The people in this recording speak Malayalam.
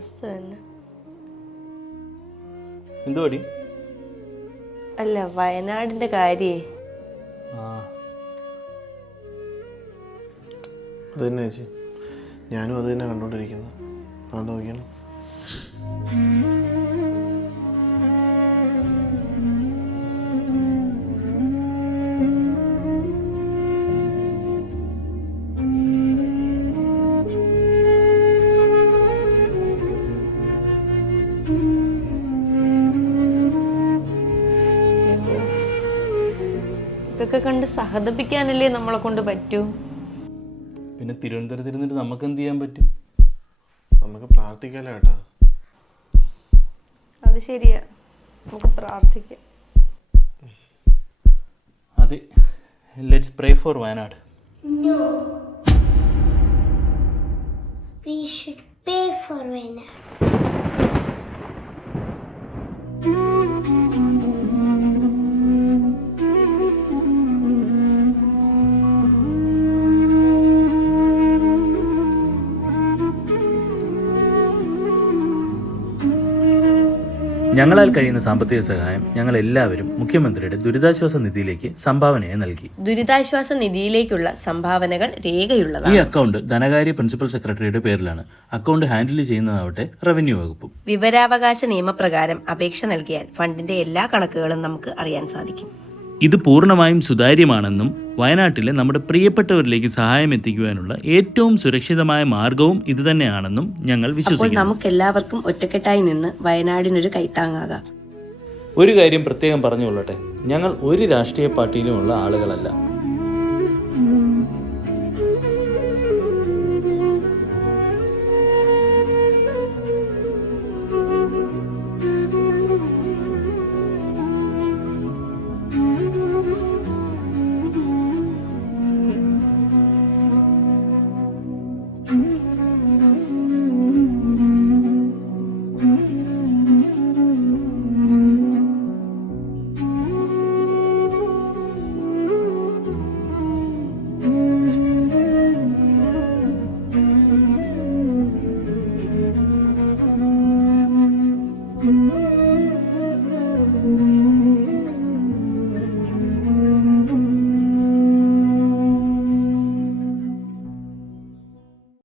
അവസ്ഥ തന്നെ. എന്തുവാടി? അല്ല, വയനാടിന്റെ കാര്യേ. അത് തന്നെ ചേച്ചി, ഞാനും അത് തന്നെ കണ്ടോണ്ടിരിക്കുന്നത്. അതുകൊണ്ട് നോക്കിയാണ്. ഇതൊക്കെ കണ്ട് സഹതപിക്കാനല്ലേ നമ്മളെ കൊണ്ട് പറ്റൂ. പിന്നെ തിരുവനന്തപുരത്ത് ഇരുന്നിട്ട് നമുക്ക് എന്ത് ചെയ്യാൻ പറ്റും? നമുക്ക് പ്രാർത്ഥിക്കാലോ ഏട്ടാ. അത് ശരിയാ, നമുക്ക് പ്രാർത്ഥിക്കാം. അതെ, let's pray for Wayanad. No. We should pay for Wayanad. ഞങ്ങളാൽ കഴിയുന്ന സാമ്പത്തിക സഹായം ഞങ്ങൾ എല്ലാവരും മുഖ്യമന്ത്രിയുടെ ദുരിതാശ്വാസ നിധിയിലേക്ക് സംഭാവനയായി നൽകി. ദുരിതാശ്വാസ നിധിയിലേക്കുള്ള സംഭാവനകൾ രേഖയുള്ളതാണ്. ഈ അക്കൗണ്ട് ധനകാര്യ പ്രിൻസിപ്പൽ സെക്രട്ടറിയുടെ പേരിലാണ്. അക്കൗണ്ട് ഹാൻഡിൽ ചെയ്യുന്നതാവട്ടെ റവന്യൂ വകുപ്പും. വിവരാവകാശ നിയമപ്രകാരം അപേക്ഷ നൽകിയാൽ ഫണ്ടിന്റെ എല്ലാ കണക്കുകളും നമുക്ക് അറിയാൻ സാധിക്കും. ഇത് പൂർണ്ണമായും സുതാര്യമാണെന്നും വയനാട്ടിലെ നമ്മുടെ പ്രിയപ്പെട്ടവരിലേക്ക് സഹായം എത്തിക്കുവാനുള്ള ഏറ്റവും സുരക്ഷിതമായ മാർഗവും ഇതുതന്നെയാണെന്നും ഞങ്ങൾ വിശ്വസിക്കുന്നു. നമുക്ക് എല്ലാവർക്കും ഒറ്റക്കെട്ടായി നിന്ന് വയനാടിനൊരു കൈത്താങ്ങാകാം. ഒരു കാര്യം പ്രത്യേകം പറഞ്ഞുകൊള്ളട്ടെ, ഞങ്ങൾ ഒരു രാഷ്ട്രീയ പാർട്ടിയിലുമുള്ള ആളുകളല്ല.